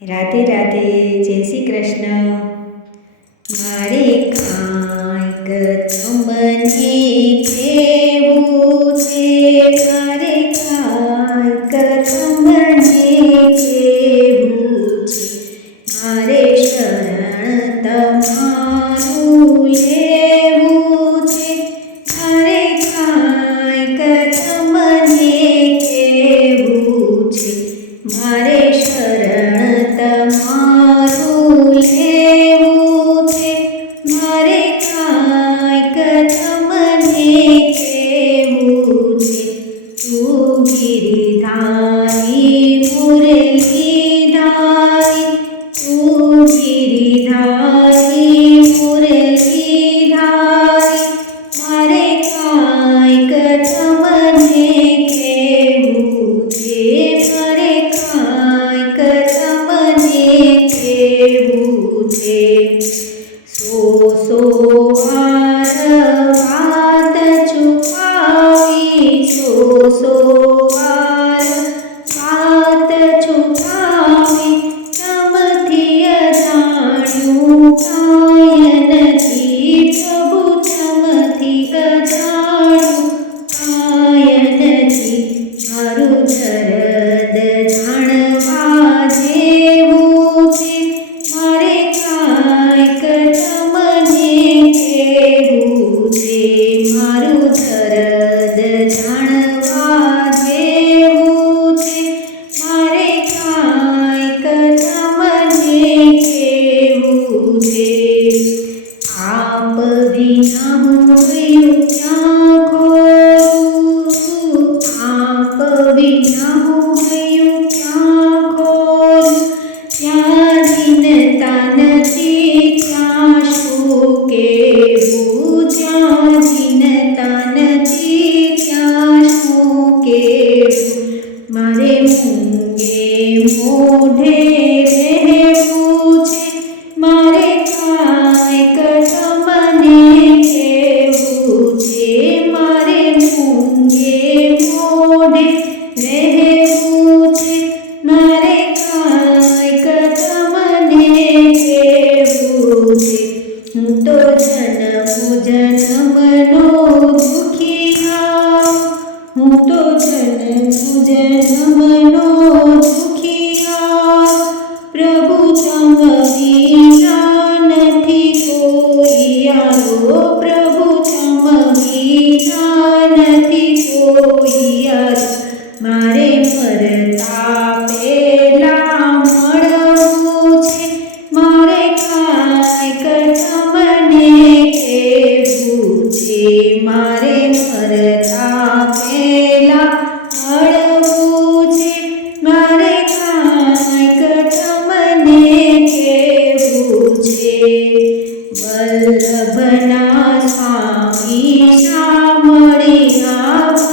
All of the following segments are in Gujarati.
રાધે રાધે, જય શ્રી કૃષ્ણ. મારે કાંઈક તો મને કેવું છે, મારે કાંઈક તો મને કેવું છે. મારે શરણ તમારું એ ¡Suscríbete al canal! જાણવા છે. મારે કાંઈક તમને કેવું છે? આપ વિના હું ક્યાં ખોરું આપ વિના હું મોઢે રહેવું મારે કાંઈક તમને કહેવું છે. મારે મૂંગે મોઢે રહેવું છે મારે વલ્લભના સ્વામી શામળી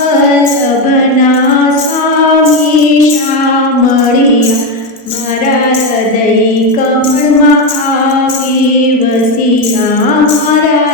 વલ્લભના સ્વામી શામળી મારા હૃદય કમળમાં આવી વસિયા મારા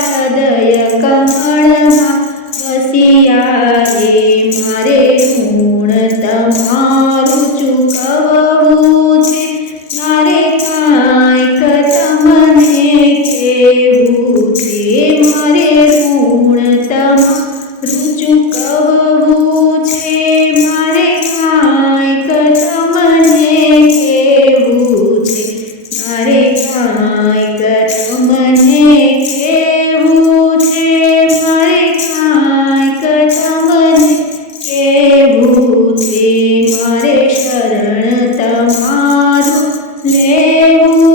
Deus.